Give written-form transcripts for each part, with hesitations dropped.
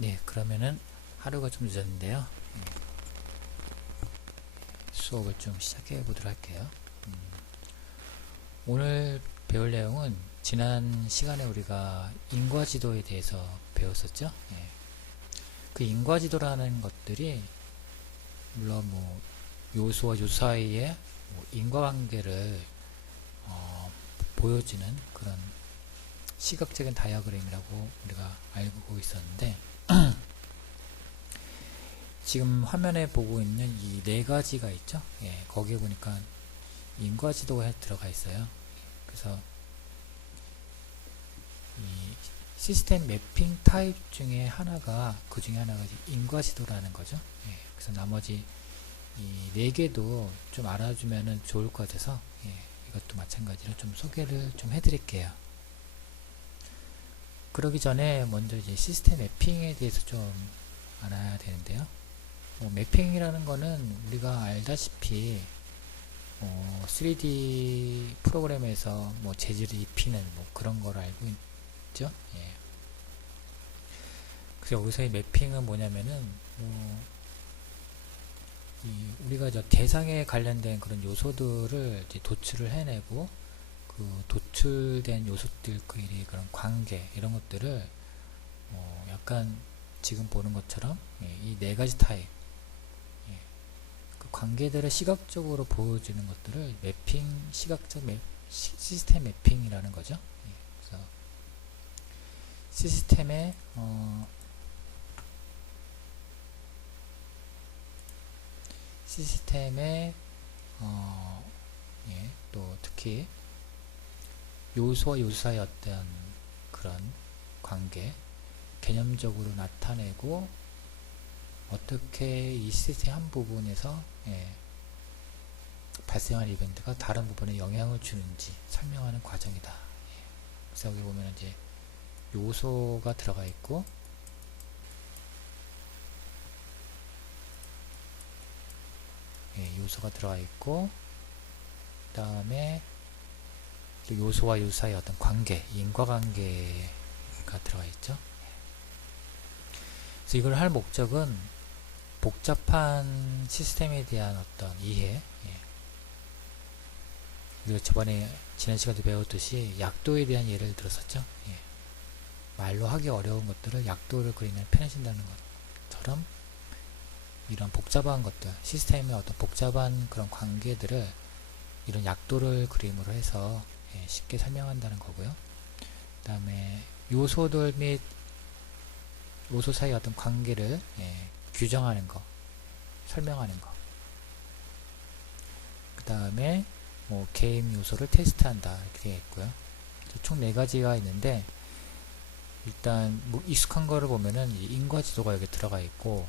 네, 그러면은 하루가 좀 늦었는데요. 수업을 좀 시작해 보도록 할게요. 오늘 배울 내용은 지난 시간에 우리가 인과지도에 대해서 배웠었죠. 그 인과지도라는 것들이 물론 뭐 요소와 요소 사이의 뭐 인과관계를 보여주는 그런 시각적인 다이어그램이라고 우리가 알고 있었는데 지금 화면에 보고 있는 이 네 가지가 있죠. 거기에 보니까 인과지도가 들어가 있어요. 그래서 이 시스템 매핑 타입 중에 하나가 그 중에 하나가 인과지도라는 거죠. 그래서 나머지 이 네 개도 좀 알아주면 좋을 것 같아서 이것도 마찬가지로 좀 소개를 좀 해드릴게요. 그러기 전에 먼저 이제 시스템 매핑에 대해서 좀 알아야 되는데요. 매핑이라는 거는 우리가 알다시피 3D 프로그램에서 뭐 재질을 입히는 뭐 그런 걸 알고 있죠. 그래서 여기서의 매핑은 뭐냐면은 우리가 저 대상에 관련된 그런 요소들을 이제 도출을 해내고 그 도출된 요소들끼리 그런 관계 이런 것들을 약간 지금 보는 것처럼 이 네 가지 타입 그 관계들을 시각적으로 보여주는 것들을 매핑 시각적 시스템 매핑이라는 거죠. 그래서 시스템의 또 특히 요소와 요소 사이 어떤 그런 관계 개념적으로 나타내고 어떻게 이 시스템 한 부분에서 발생한 이벤트가 다른 부분에 영향을 주는지 설명하는 과정이다. 그래서 여기 보면 이제 요소가 들어가 있고 요소가 들어가 있고 그 다음에 요소와 요소 사이의 어떤 관계, 인과관계가 들어가 있죠. 그래서 이걸 할 목적은 복잡한 시스템에 대한 어떤 이해, 우리가 저번에 지난 시간에 배웠듯이 약도에 대한 예를 들었었죠. 말로 하기 어려운 것들을 약도를 그리면 편해진다는 것처럼 이런 복잡한 것들, 시스템의 어떤 복잡한 그런 관계들을 이런 약도를 그림으로 해서 쉽게 설명한다는 거고요. 그 다음에 요소들 및 요소 사이의 어떤 관계를 규정하는 거, 설명하는 거. 그 다음에 뭐 개임 요소를 테스트한다 이렇게 되어 있고요. 총 네 가지가 있는데 일단 뭐 익숙한 거를 보면은 인과지도가 여기 들어가 있고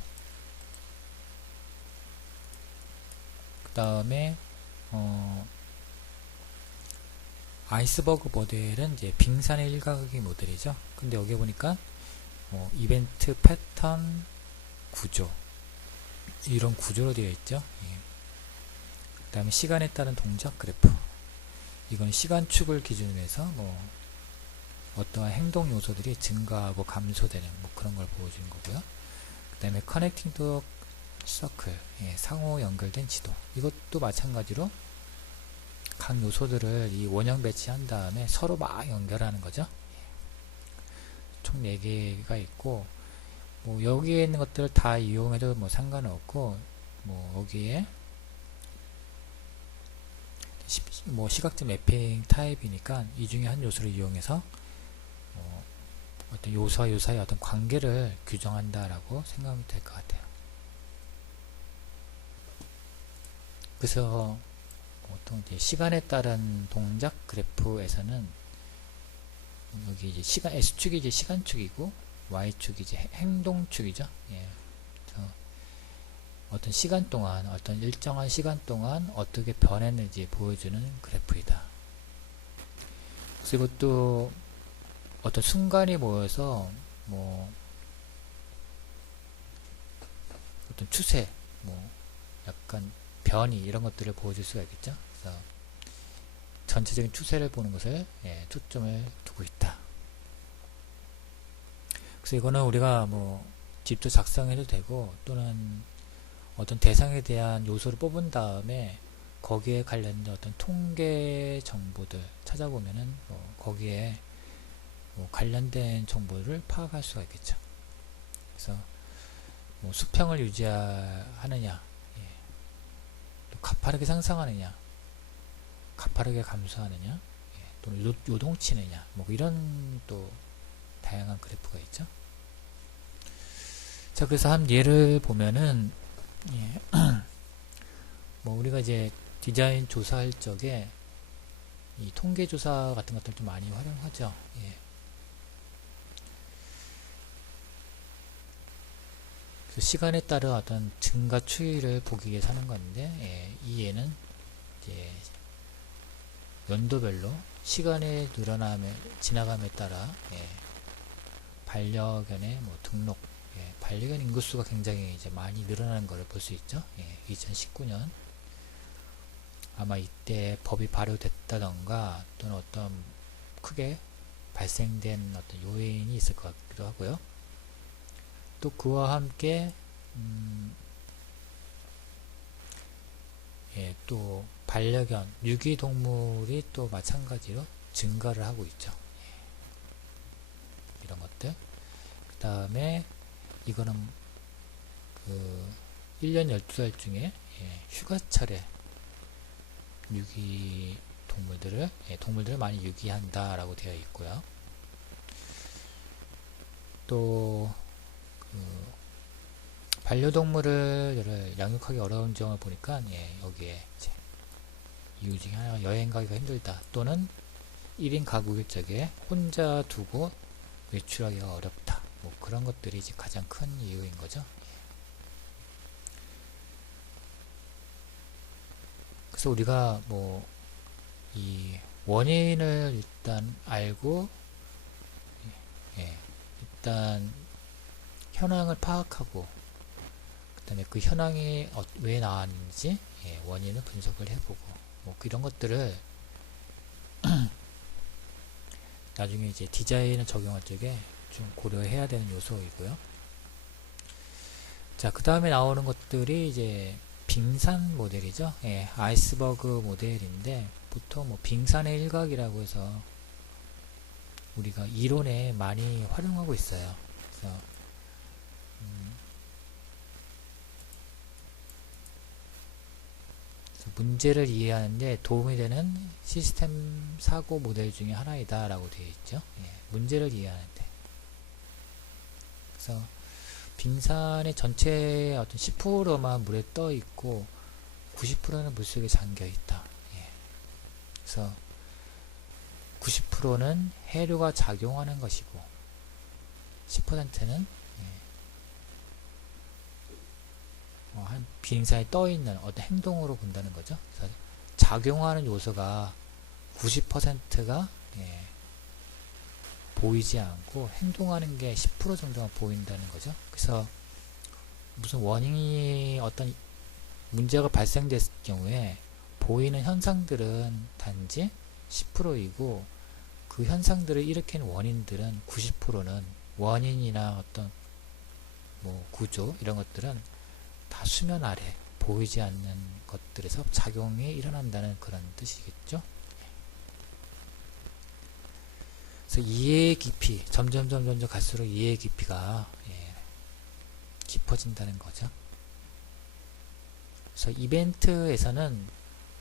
그 다음에 아이스버그 모델은 이제 빙산의 일각의 모델이죠. 근데 여기 보니까 이벤트 패턴 구조 이런 구조로 되어 있죠. 그 다음에 시간에 따른 동작 그래프 이건 시간축을 기준으로 해서 뭐 어떠한 행동 요소들이 증가하고 감소되는 뭐 그런 걸 보여주는 거고요. 그 다음에 커넥팅 투 서클 상호 연결된 지도 이것도 마찬가지로 각 요소들을 이 원형 배치한 다음에 서로 막 연결하는 거죠. 총 4개가 있고 뭐 여기에 있는 것들을 다 이용해도 뭐 상관은 없고 뭐 여기에 뭐 시각적 매핑 타입이니까 이 중에 한 요소를 이용해서 어떤 요소와 요소 사이의 어떤 관계를 규정한다라고 생각이 될 것 같아요. 그래서 보통 이제 시간에 따른 동작 그래프에서는 여기 이제 시간 S축이 이제 시간축이고 Y축이 이제 행동축이죠. 어떤 시간 동안 어떤 일정한 시간 동안 어떻게 변했는지 보여주는 그래프이다. 그래서 이것도 어떤 순간이 모여서 뭐 어떤 추세 뭐 약간 변이 이런 것들을 보여줄 수가 있겠죠. 그래서 전체적인 추세를 보는 것을 초점을 두고 있다. 그래서 이거는 우리가 뭐 직접 작성해도 되고, 또는 어떤 대상에 대한 요소를 뽑은 다음에 거기에 관련된 어떤 통계 정보들 찾아보면은 거기에 관련된 정보를 파악할 수가 있겠죠. 그래서 수평을 유지하느냐, 예, 또 가파르게 상승하느냐, 가파르게 감소하느냐, 예, 또는 요동치느냐, 이런 또 다양한 그래프가 있죠. 자, 그래서 한 예를 보면은, 예, 우리가 이제 디자인 조사할 적에 이 통계 조사 같은 것들 좀 많이 활용하죠. 예. 그래서 시간에 따른 어떤 증가 추이를 보기 위해서 하는 건데, 예, 이 예는 이제 연도별로 시간의 지나감에 따라, 예, 반려견의 등록, 예, 반려견 인구수가 굉장히 이제 많이 늘어나는 것을 볼 수 있죠. 예, 2019년 아마 이때 법이 발효됐다던가 또는 어떤 크게 발생된 어떤 요인이 있을 것 같기도 하고요. 또 그와 함께 예, 또 반려견, 유기동물이 또 마찬가지로 증가를 하고 있죠. 예, 이런 것들. 그 다음에 이거는 그 1년 12달 중에, 예, 휴가철에 동물들을 많이 유기한다 라고 되어 있고요. 또 반려동물을 양육하기 어려운 점을 보니까, 예, 여기에 이유 중에 하나가 여행 가기가 힘들다, 또는 1인 가구일 적에 혼자 두고 외출하기가 어렵다, 그런 것들이 이제 가장 큰 이유인 거죠. 그래서 우리가 이 원인을 일단 알고, 예, 일단 현황을 파악하고, 그 다음에 그 현황이 왜 나왔는지, 예, 원인을 분석을 해보고, 이런 것들을 나중에 이제 디자인을 적용할 적에 좀 고려해야 되는 요소이고요. 자, 그 다음에 나오는 것들이 이제 빙산 모델이죠. 예, 아이스버그 모델인데, 보통 빙산의 일각이라고 해서 우리가 이론에 많이 활용하고 있어요. 그래서 문제를 이해하는데 도움이 되는 시스템 사고 모델 중에 하나이다 라고 되어 있죠. 예, 문제를 이해하는데. 그래서 빙산의 전체 어떤 10%만 물에 떠 있고 90%는 물속에 잠겨 있다. 예. 그래서 90%는 해류가 작용하는 것이고 10%는 한 빙산에 떠 있는 어떤 행동으로 본다는 거죠. 그래서 작용하는 요소가 90%가 보이지 않고 행동하는 게 10% 정도만 보인다는 거죠. 그래서 무슨 원인이 어떤 문제가 발생됐을 경우에 보이는 현상들은 단지 10%이고 그 현상들을 일으키는 원인들은 90%는 원인이나 어떤 구조 이런 것들은 다 수면 아래 보이지 않는 것들에서 작용이 일어난다는 그런 뜻이겠죠. 그래서 이해의 깊이 점점 갈수록 이해의 깊이가 깊어진다는 거죠. 그래서 이벤트에서는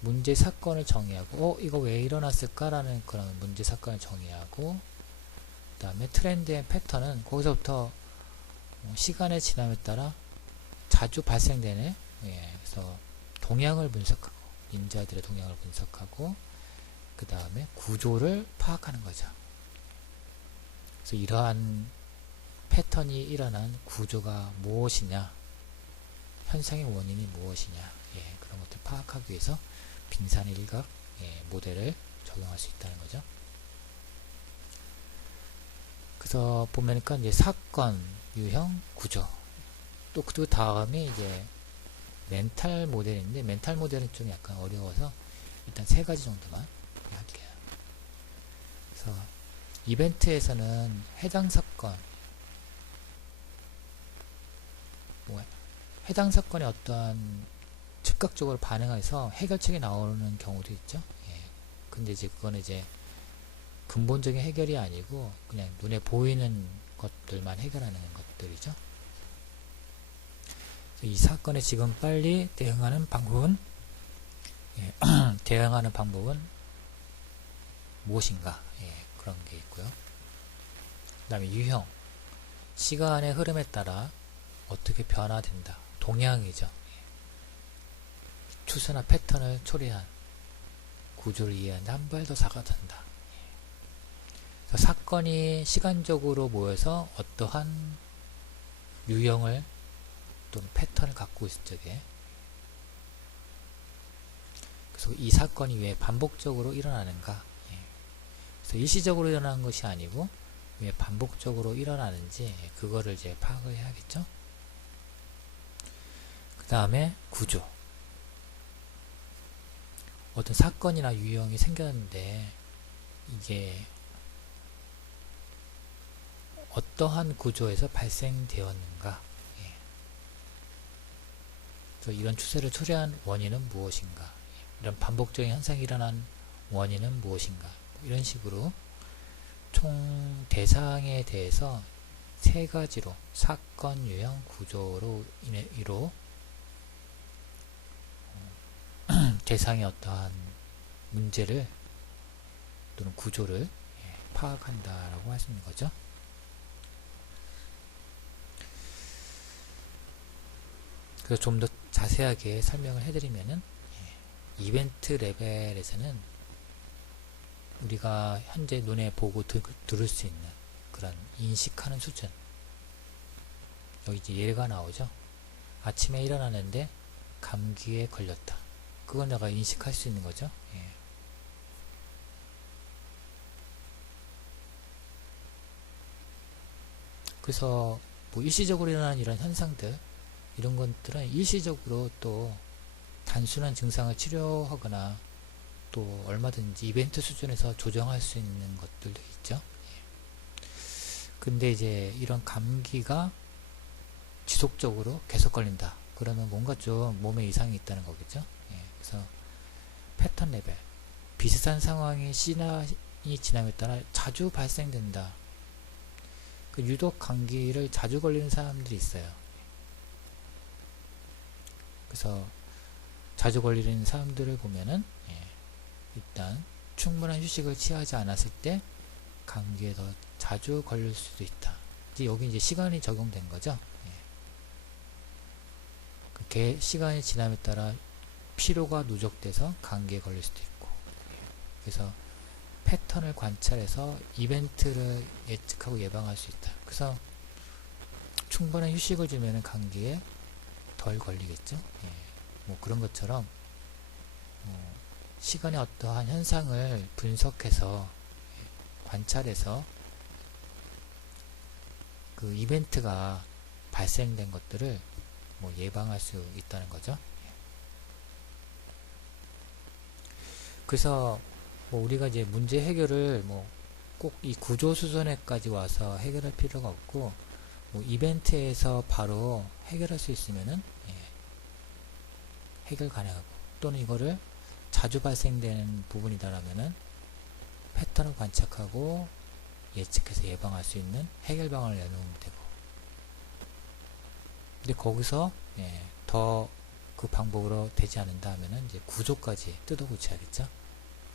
문제 사건을 정의하고 이거 왜 일어났을까라는 그런 문제 사건을 정의하고, 그 다음에 트렌드의 패턴은 거기서부터 시간의 지남에 따라 자주 발생되는 그래서 동향을 분석하고 임자들의 동향을 분석하고 그 다음에 구조를 파악하는 거죠. 그래서 이러한 패턴이 일어난 구조가 무엇이냐, 현상의 원인이 무엇이냐, 그런 것들 파악하기 위해서 빙산의 일각 모델을 적용할 수 있다는 거죠. 그래서 보면니까 이제 사건, 유형, 구조, 또 그 다음에 이제 멘탈 모델인데, 멘탈 모델은 좀 약간 어려워서 일단 3가지 정도만 할게요. 그래서 이벤트에서는 해당 사건, 해당 사건에 어떠한 즉각적으로 반응해서 해결책이 나오는 경우도 있죠. 예. 근데 이제 그거는 이제 근본적인 해결이 아니고 그냥 눈에 보이는 것들만 해결하는 것들이죠. 이 사건에 지금 빨리 대응하는 방법은 대응하는 방법은 무엇인가? 그런 게 있고요. 그 다음에 유형, 시간의 흐름에 따라 어떻게 변화된다. 동향이죠. 추세나 패턴을 초래한 구조를 이해하는데 한 발 더 다가간다. 사건이 시간적으로 모여서 어떠한 유형을 또는 패턴을 갖고 있을 적에, 그래서 이 사건이 왜 반복적으로 일어나는가, 그래서 일시적으로 일어나는 것이 아니고 왜 반복적으로 일어나는지 그거를 이제 파악을 해야겠죠. 그 다음에 구조, 어떤 사건이나 유형이 생겼는데 이게 어떠한 구조에서 발생되었는가, 그래서 이런 추세를 초래한 원인은 무엇인가, 이런 반복적인 현상이 일어난 원인은 무엇인가, 이런 식으로 총 대상에 대해서 세 가지로 사건, 유형, 구조로 인해로 대상의 어떠한 문제를 또는 구조를 파악한다라고 할 수 있는 거죠. 그래서 좀 더 자세하게 설명을 해드리면은, 이벤트 레벨에서는 우리가 현재 눈에 보고 들을 수 있는 그런 인식하는 수준, 여기 이제 예가 나오죠. 아침에 일어나는데 감기에 걸렸다. 그건 내가 인식할 수 있는 거죠. 그래서 뭐 일시적으로 일어나는 이런 현상들, 이런 것들은 일시적으로 또 단순한 증상을 치료하거나 또 얼마든지 이벤트 수준에서 조정할 수 있는 것들도 있죠. 근데 이제 이런 감기가 지속적으로 계속 걸린다. 그러면 뭔가 좀 몸에 이상이 있다는 거겠죠. 그래서 패턴 레벨, 비슷한 상황이 시간이 지남에 따라 자주 발생된다. 유독 감기를 자주 걸리는 사람들이 있어요. 그래서 자주 걸리는 사람들을 보면은 일단 충분한 휴식을 취하지 않았을 때 감기에 더 자주 걸릴 수도 있다. 여기 이제 시간이 적용된 거죠. 시간이 지남에 따라 피로가 누적돼서 감기에 걸릴 수도 있고, 그래서 패턴을 관찰해서 이벤트를 예측하고 예방할 수 있다. 그래서 충분한 휴식을 주면 감기에 덜 걸리겠죠. 뭐 그런 것처럼 시간의 어떠한 현상을 분석해서 관찰해서 그 이벤트가 발생된 것들을 뭐 예방할 수 있다는 거죠. 그래서 뭐 우리가 이제 문제 해결을 뭐 꼭 이 구조 수준에까지 와서 해결할 필요가 없고, 뭐 이벤트에서 바로 해결할 수 있으면은 해결 가능하고, 또는 이거를 자주 발생되는 부분이다라면은 패턴을 관찰하고 예측해서 예방할 수 있는 해결 방안을 내놓으면 되고, 근데 거기서 더 그 방법으로 되지 않는다 하면은 이제 구조까지 뜯어 고쳐야겠죠.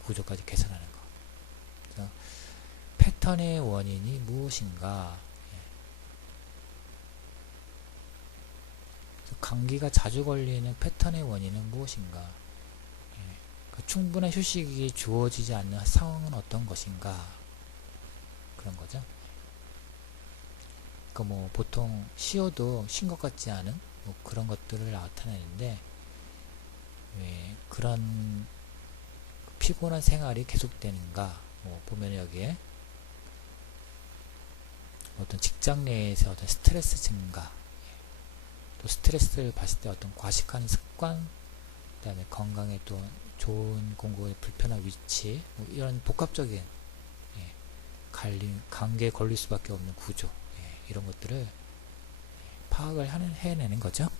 구조까지 개선하는 거. 그래서 패턴의 원인이 무엇인가, 감기가 자주 걸리는 패턴의 원인은 무엇인가, 충분한 휴식이 주어지지 않는 상황은 어떤 것인가, 그런 거죠. 뭐 보통 쉬어도 쉰 것 같지 않은 뭐 그런 것들을 나타내는데, 그런 피곤한 생활이 계속되는가, 뭐 보면 여기에 어떤 직장 내에서 어떤 스트레스 증가, 또 스트레스를 받을 때 어떤 과식하는 습관, 그 다음에 건강에 또 좋은 공급의 불편한 위치, 뭐 이런 복합적인 관계에 걸릴 수밖에 없는 구조, 이런 것들을 파악을 해내는 거죠.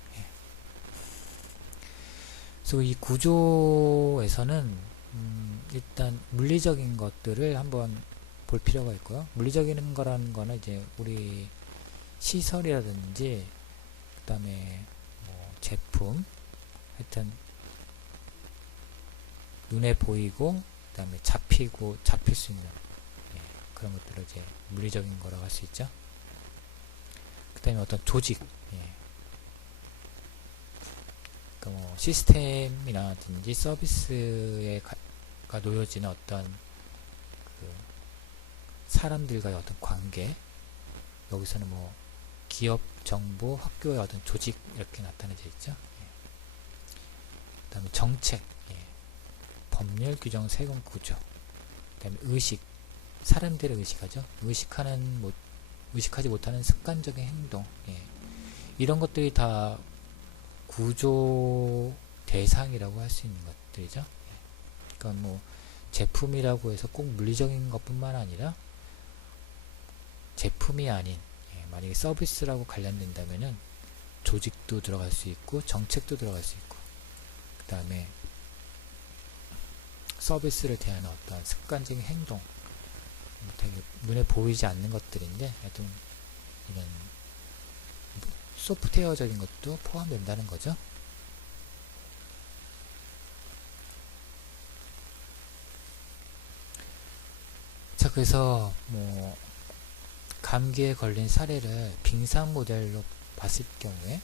그래서 이 구조에서는 일단 물리적인 것들을 한번 볼 필요가 있고요. 물리적인 거라는 거는 이제 우리 시설이라든지 그 다음에 뭐 제품, 하여튼 눈에 보이고 그 다음에 잡힐 수 있는 그런 것들을 이제 물리적인 거라고 할 수 있죠. 그 다음에 어떤 조직, 그러니까 뭐 시스템이라든지 서비스에 가 놓여지는 어떤 그 사람들과의 어떤 관계, 여기서는 뭐 기업, 정부, 학교의 어떤 조직 이렇게 나타내져 있죠. 그 다음에 정책, 법률, 규정, 세금, 구조, 그 다음에 의식, 사람들의 의식하죠. 의식하지 못하는 습관적인 행동, 이런 것들이 다 구조 대상이라고 할 수 있는 것들이죠. 그러니까 뭐 제품이라고 해서 꼭 물리적인 것뿐만 아니라 제품이 아닌, 만약에 서비스라고 관련된다면은 조직도 들어갈 수 있고 정책도 들어갈 수 있고, 그 다음에 서비스를 대하는 어떤 습관적인 행동, 되게 눈에 보이지 않는 것들인데 하여튼 이런 소프트웨어적인 것도 포함된다는 거죠. 자, 그래서 뭐 감기에 걸린 사례를 빙산 모델로 봤을 경우에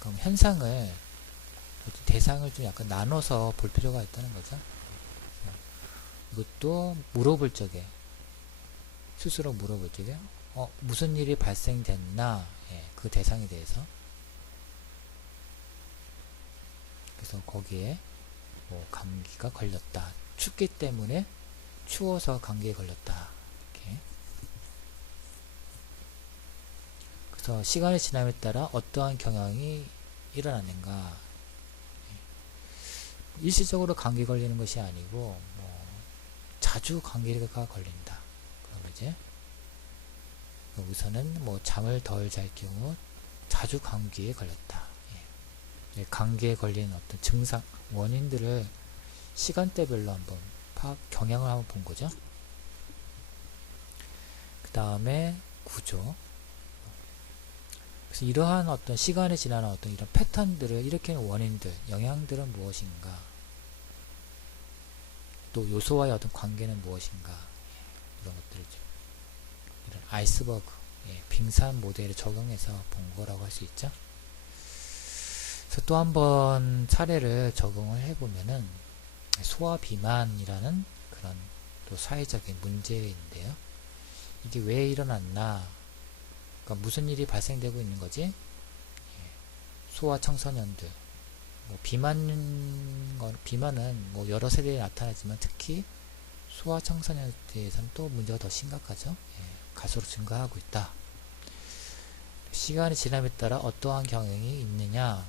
그럼 현상을, 대상을 좀 약간 나눠서 볼 필요가 있다는 거죠. 이것도 물어볼 적에, 스스로 물어볼 적에 무슨 일이 발생됐나, 그 대상에 대해서. 그래서 거기에 뭐 감기가 걸렸다, 춥기 때문에 추워서 감기에 걸렸다, 이렇게. 그래서 시간이 지남에 따라 어떠한 경향이 일어나는가, 일시적으로 감기 걸리는 것이 아니고 뭐 자주 감기가 걸린다, 그러면 이제 여기서는 뭐 잠을 덜 잘 경우 자주 감기에 걸렸다. 감기에 걸리는 어떤 증상, 원인들을 시간대별로 한번 경향을 한번 본 거죠. 그 다음에 구조. 그래서 이러한 어떤 시간이 지나는 어떤 이런 패턴들을 일으키는 원인들, 영향들은 무엇인가? 또 요소와의 어떤 관계는 무엇인가? 이런 것들이죠. 이런 아이스버그, 빙산 모델을 적용해서 본 거라고 할 수 있죠. 그래서 또 한번 사례를 적용을 해보면은 소화 비만이라는 그런 또 사회적인 문제인데요. 이게 왜 일어났나? 그러니까 무슨 일이 발생되고 있는 거지? 소아 청소년들, 뭐 비만은 뭐 여러 세대에 나타나지만 특히 소아 청소년에 대해서는 또 문제가 더 심각하죠. 갈수록 증가하고 있다. 시간이 지남에 따라 어떠한 경향이 있느냐?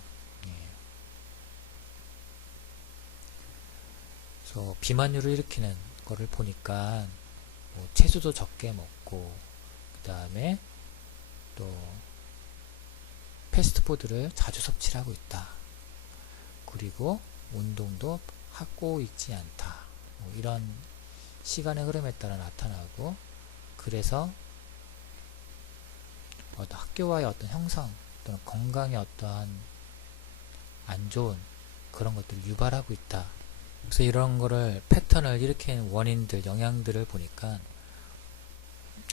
그래서 비만율을 일으키는 거를 보니까 뭐 채소도 적게 먹고, 그 다음에 또 패스트푸드를 자주 섭취를 하고 있다. 그리고 운동도 하고 있지 않다. 뭐 이런 시간의 흐름에 따라 나타나고, 그래서 어떤 학교와의 어떤 형성 또는 건강에 어떠한 안 좋은 그런 것들을 유발하고 있다. 그래서 이런 거를 패턴을 일으키는 원인들, 영향들을 보니까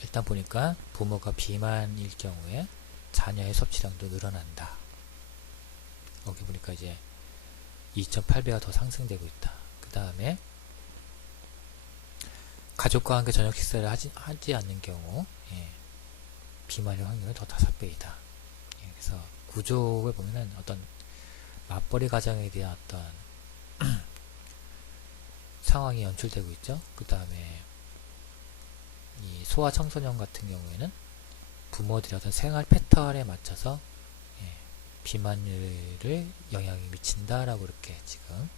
일단 보니까 부모가 비만일 경우에 자녀의 섭취량도 늘어난다. 여기 보니까 이제 2.8배가 더 상승되고 있다. 그 다음에 가족과 함께 저녁 식사를 하지 않는 경우 비만일 확률은 더 5배이다. 그래서 구조를 보면은 어떤 맞벌이 가정에 대한 어떤 상황이 연출되고 있죠. 그 다음에 이 소아 청소년 같은 경우에는 부모들의 어떤 생활 패턴에 맞춰서 비만율에 영향이 미친다라고 이렇게 지금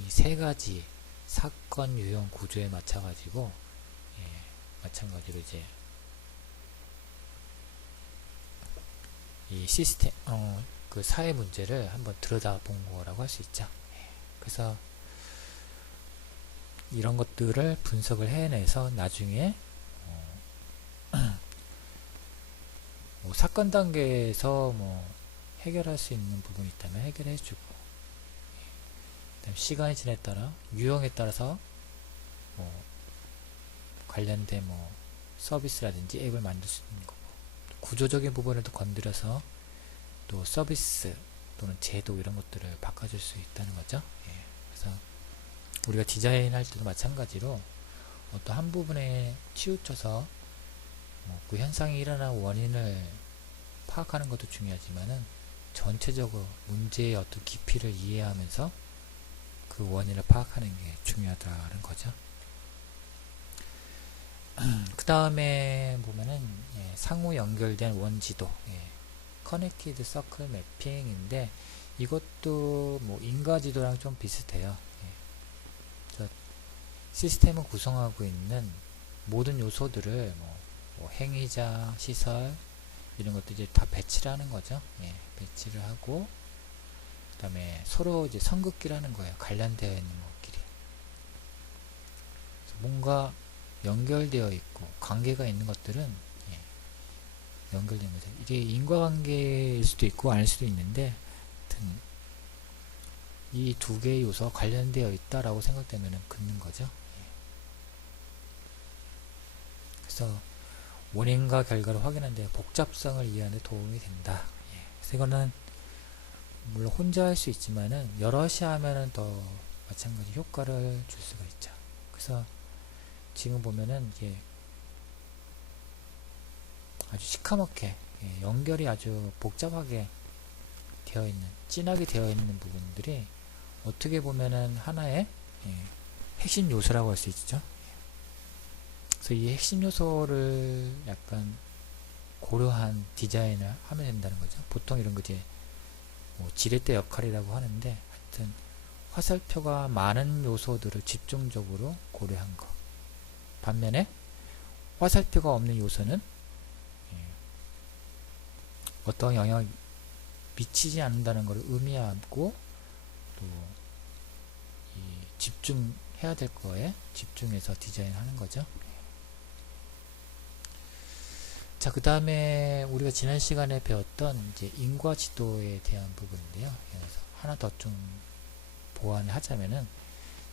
이 세 가지 사건 유형 구조에 맞춰가지고 마찬가지로 이제 이 시스템 그 사회 문제를 한번 들여다본 거라고 할 수 있죠. 그래서 이런 것들을 분석을 해내서 나중에 뭐 사건 단계에서 뭐 해결할 수 있는 부분이 있다면 해결해주고, 그다음에 시간이 지나에 따라 유형에 따라서 뭐 관련된 뭐 서비스라든지 앱을 만들 수 있는 거고, 구조적인 부분을 또 건드려서 또 서비스 또는 제도 이런 것들을 바꿔줄 수 있다는 거죠. 그래서 우리가 디자인할 때도 마찬가지로 어떤 한 부분에 치우쳐서 그 현상이 일어난 원인을 파악하는 것도 중요하지만은 전체적으로 문제의 어떤 깊이를 이해하면서 그 원인을 파악하는 게 중요하다는 거죠. 그 다음에 보면은 상호 연결된 원지도, 커넥티드 서클 매핑인데 이것도 뭐 인과지도랑 좀 비슷해요. 그래서 시스템을 구성하고 있는 모든 요소들을 뭐 행위자, 시설 이런 것들 이제 다 배치를 하는 거죠. 배치를 하고 그 다음에 서로 이제 선긋기를 하는 거예요. 관련되어 있는 것끼리. 뭔가 연결되어 있고 관계가 있는 것들은 연결된 거죠. 이게 인과관계일 수도 있고 아닐 수도 있는데, 하여튼 이 두 개의 요소가 관련되어 있다라고 생각되면 긋는 거죠. 그래서 원인과 결과를 확인하는 데 복잡성을 이해하는 데 도움이 된다. 그래서 이거는 물론 혼자 할 수 있지만은 여럿이 하면은 더 마찬가지 효과를 줄 수가 있죠. 그래서 지금 보면은 이게 아주 시커멓게 연결이 아주 복잡하게 되어 있는, 진하게 되어 있는 부분들이 어떻게 보면은 하나의 핵심 요소라고 할 수 있죠. 그래서 이 핵심 요소를 약간 고려한 디자인을 하면 된다는 거죠. 보통 이런 거 이제 뭐 지렛대 역할이라고 하는데, 하여튼 화살표가 많은 요소들을 집중적으로 고려한 거. 반면에 화살표가 없는 요소는 어떤 영향을 미치지 않는다는 것을 의미하고, 또 집중해야 될 거에 집중해서 디자인하는 거죠. 자, 그 다음에 우리가 지난 시간에 배웠던 이제 인과지도에 대한 부분인데요. 그래서 하나 더 좀 보완을 하자면은,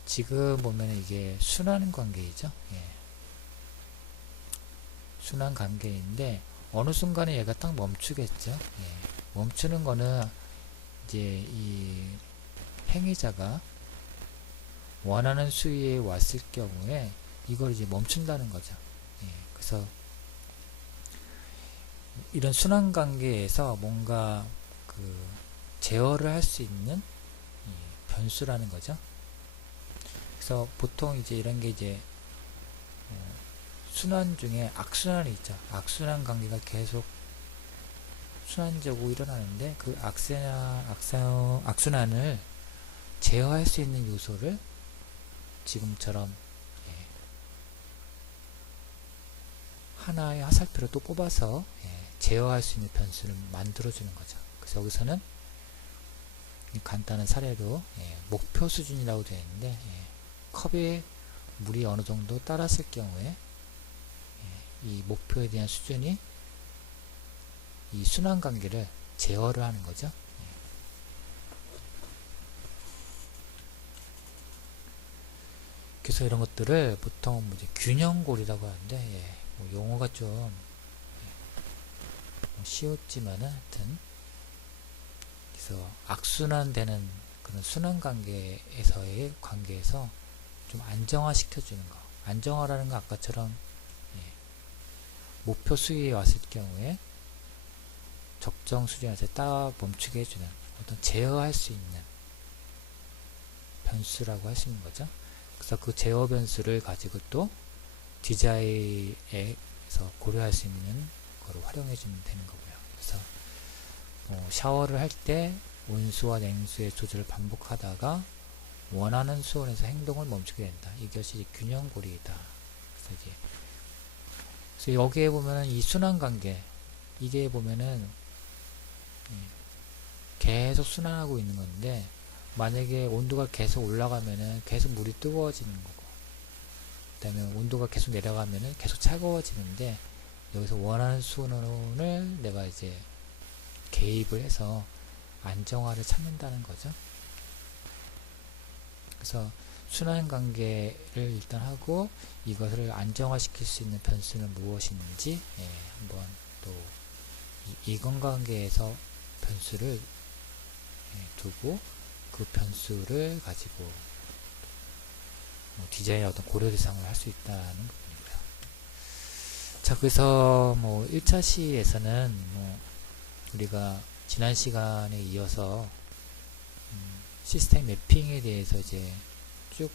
지금 보면 이게 순환 관계이죠. 순환 관계인데 어느 순간에 얘가 딱 멈추겠죠. 멈추는 거는 이제 이 행위자가 원하는 수위에 왔을 경우에 이걸 이제 멈춘다는 거죠. 그래서 이런 순환 관계에서 뭔가 그 제어를 할 수 있는 변수라는 거죠. 그래서 보통 이제 이런 게 이제 순환 중에 악순환이 있죠. 악순환 관계가 계속 순환적으로 일어나는데 그 악순환을 제어할 수 있는 요소를 지금처럼 하나의 화살표를 또 뽑아서 제어할 수 있는 변수를 만들어주는 거죠. 그래서 여기서는 간단한 사례로 목표 수준이라고 되어 있는데, 컵에 물이 어느 정도 따랐을 경우에 이 목표에 대한 수준이 이 순환 관계를 제어를 하는 거죠. 그래서 이런 것들을 보통 이제 균형고리라고 하는데, 뭐 용어가 좀 쉬웠지만은 하여튼, 그래서 악순환되는 그런 순환 관계에서의 관계에서 좀 안정화 시켜주는 거. 안정화라는 건 아까처럼 목표 수위에 왔을 경우에 적정 수준에서 딱 멈추게 해주는 어떤 제어할 수 있는 변수라고 할 수 있는 거죠. 그래서 그 제어 변수를 가지고 또 디자인에서 고려할 수 있는 거를 활용해 주면 되는 거고요. 그래서 샤워를 할 때 온수와 냉수의 조절을 반복하다가 원하는 수온에서 행동을 멈추게 된다. 이것이 이제 균형고리이다. 그래서 여기에 보면은 이 순환관계, 이게 보면은 계속 순환하고 있는 건데, 만약에 온도가 계속 올라가면은 계속 물이 뜨거워지는 거고, 그 다음에 온도가 계속 내려가면은 계속 차가워지는데, 여기서 원하는 수온을 내가 이제 개입을 해서 안정화를 찾는다는 거죠. 그래서 순환 관계를 일단 하고, 이것을 안정화시킬 수 있는 변수는 무엇인지 한번 또 이건관계에서 변수를 두고 그 변수를 가지고 디자인의 어떤 고려 대상을 할 수 있다는 부분이고요. 자, 그래서 1차 시에서는 우리가 지난 시간에 이어서 시스템 매핑에 대해서 이제 쭉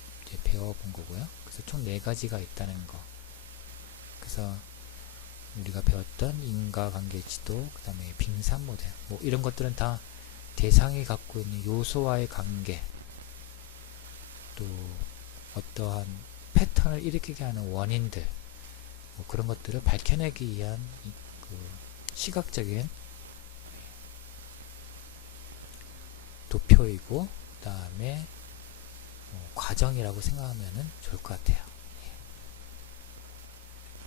배워본 거고요. 그래서 총 4가지가 있다는 거. 그래서 우리가 배웠던 인과관계 지도, 그 다음에 빙산 모델, 이런 것들은 다 대상이 갖고 있는 요소와의 관계, 또 어떠한 패턴을 일으키게 하는 원인들, 그런 것들을 밝혀내기 위한 그 시각적인 도표이고, 그 다음에 과정이라고 생각하면 좋을 것 같아요.